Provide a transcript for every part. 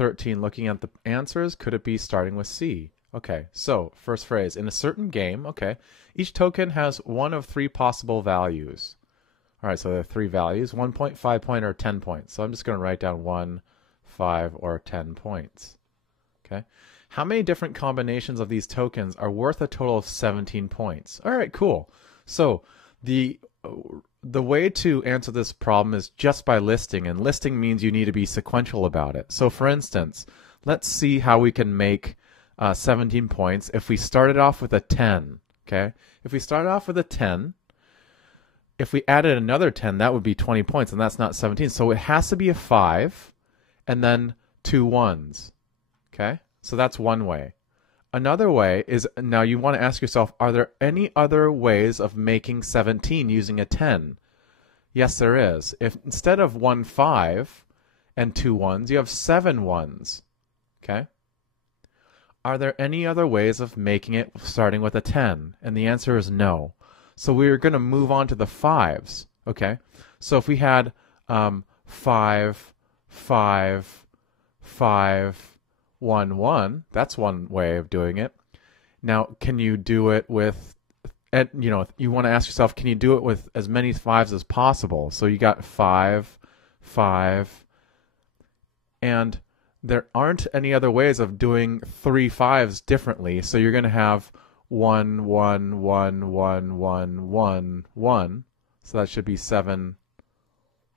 13, looking at the answers, could it be starting with C? Okay, so first phrase, in a certain game, okay, each token has one of three possible values. All right, so there are three values, 1 point, 5 point, or 10 points. So I'm just going to write down 1, 5, or 10 points. Okay. How many different combinations of these tokens are worth a total of 17 points? All right, cool. So the way to answer this problem is just by listing, and listing means you need to be sequential about it. So for instance, let's see how we can make 17 points if we started off with a 10. Okay. If we started off with a 10, if we added another 10, that would be 20 points, and that's not 17. So it has to be a 5 and then 2 1s. Okay? So that's one way. Another way is, now you want to ask yourself, are there any other ways of making 17 using a 10? Yes, there is. If instead of 1 5 and 2 1s, you have 7 1s. Okay? Are there any other ways of making it starting with a 10? And the answer is no. So we're going to move on to the 5s, okay? So if we had 5, 5, 5, 1, 1, that's one way of doing it. Now, can you do it with, you want to ask yourself, can you do it with as many 5s as possible? So you got 5, 5, and there aren't any other ways of doing 3 5s differently, so you're going to have 1, 1, 1, 1, 1, 1, 1. So that should be 7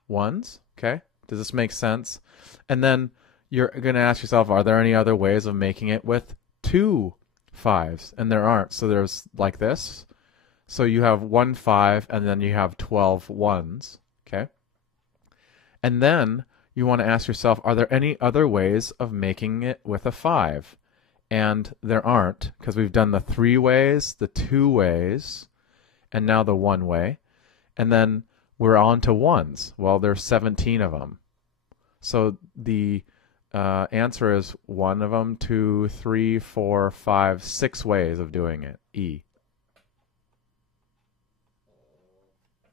1s. Okay? Does this make sense? And then you're going to ask yourself, are there any other ways of making it with 2 5s? And there aren't. So there's like this. So you have 1 5 and then you have 12 1s. Okay? And then you want to ask yourself, are there any other ways of making it with a 5? And there aren't, because we've done the 3 ways, the 2 ways, and now the 1 way. And then we're on to 1s. Well, there's 17 of them. So the answer is 1 of them, 2, 3, 4, 5, 6 ways of doing it, E.